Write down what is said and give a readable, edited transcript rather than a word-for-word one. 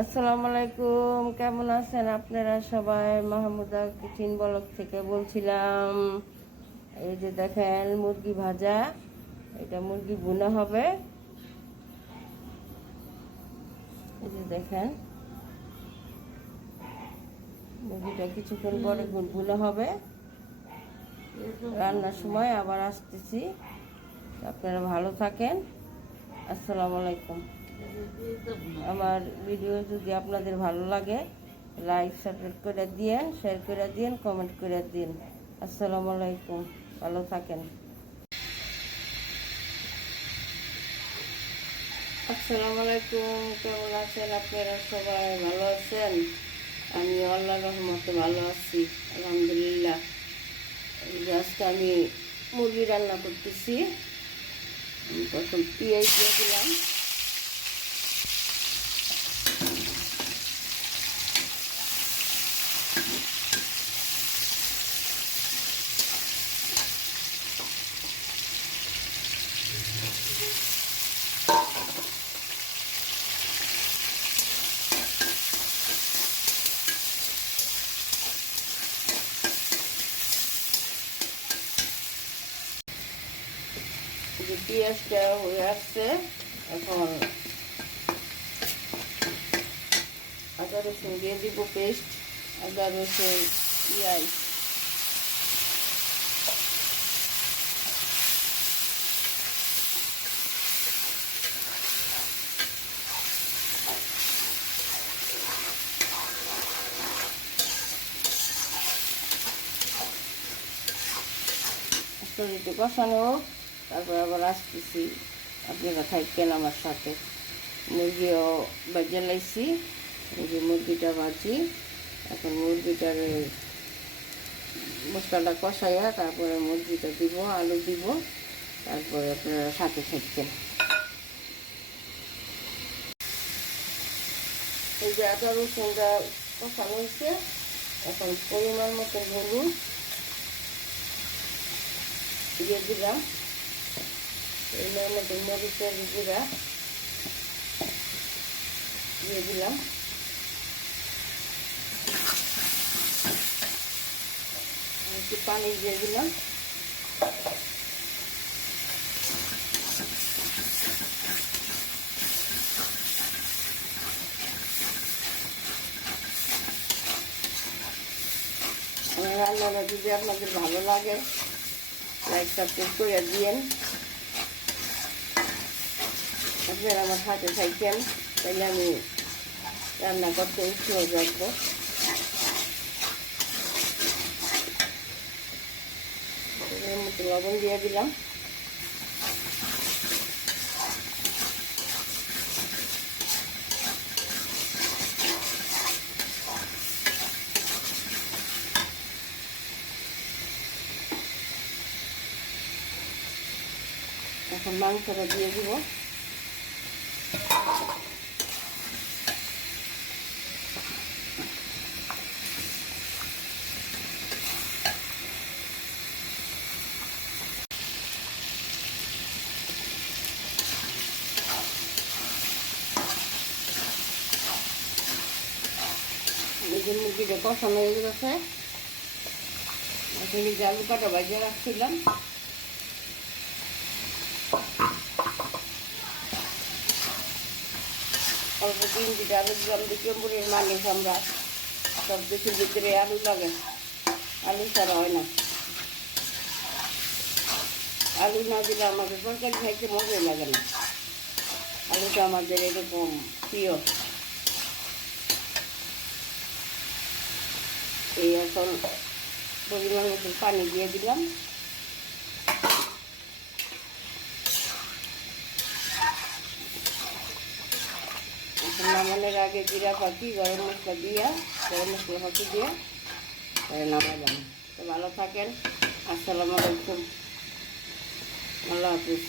আসসালামু আলাইকুম, কেমন আছেন আপনারা সবাই? মাহমুদা কিচেন ব্লগ থেকে বলছিলাম। এই যে দেখেন মুরগি ভাজা, এটা মুরগি ভুনা হবে। এই যে দেখেন মুরগিটা কিছুক্ষণ পরে ভুনা হবে। রান্নার সময় আবার আসতেছি। আপনারা ভালো থাকেন। আসসালামু আলাইকুম। আমার ভিডিও যদি আপনাদের ভালো লাগে, লাইক সাবস্ক্রাইব করে দিয়েন, শেয়ার করে দিন, কমেন্ট করে দিন। আসসালামু আলাইকুম, ভালো থাকেন। আসসালামু আলাইকুম, কেমন আছেন আপনারা সবাই? ভালো আছেন? আমি আল্লাহর রহমতে ভালো আছি, আলহামদুলিল্লাহ। আজকে আমি মুরগি রান্না করতেছি। প্রথম পেঁয়াজ দিয়ে দিলাম, যে পেঁয়াজটা হয়ে আসছে। এখন আদা রসুন দিয়ে দিব পেস্ট, আদা রসুন পেঁয়াজ। একটু কষানো হোক, তারপর আবার আসতেছি। আপনারা থাকবেন আমার সাথে। মুরগিও বাজে লাইছি, এই যে মুরগিটা ভাজি। এখন মুরগিটার মশলাটা কষাইয়া তারপরে মুরগিটা দিব, আলু দিব, তারপরে আপনারা সাথে থাকবেন। এই যে আদা রসুনটা কষানো হয়েছে। এখন পরিমাণ মতো হলুদ দিয়ে দিলাম, পরিমাণ মতো মরিচের গুঁড়া দিয়ে দিলাম, একটু পানি দিয়ে দিলাম। রান্নাটা যদি আপনাদের ভালো লাগে, লাইক সাবস্ক্রাইব করে দিয়েন। আপনারা আমার সাথে থাকবেন, তাইলে আমি রান্না করতে উৎসাহ রাখবো। এর মতো লবণ দিয়ে দিলাম। এখন মাংসটা দিয়ে দিব। এই যে মুরগিটা কষানো হয়ে গেছে। এখন এই যে আলু কাটা ভাজিয়ে রাখছিলাম, অল্প 3 আলু দিলাম। দেখি মুড়ির মানুষ আমরা, সব কিছুর ভিতরে আলু লাগে, আলু ছাড়া হয় না। আলু না দিলে আমাদের তরকারি খাইতে মজাই লাগে না। আলুটা আমাদের এরকম প্রিয়। এই এখন পরিমাণ মতো পানি দিয়ে দিলাম। এখন নামানোর আগে জিরা ফাঁকি, গরম মশলা দিয়ে, গরম মশলা ফাঁকি দিয়ে তাহলে নামালাম। তো ভালো থাকেন। আসসালামু আলাইকুম, আল্লাহ হাফিজ।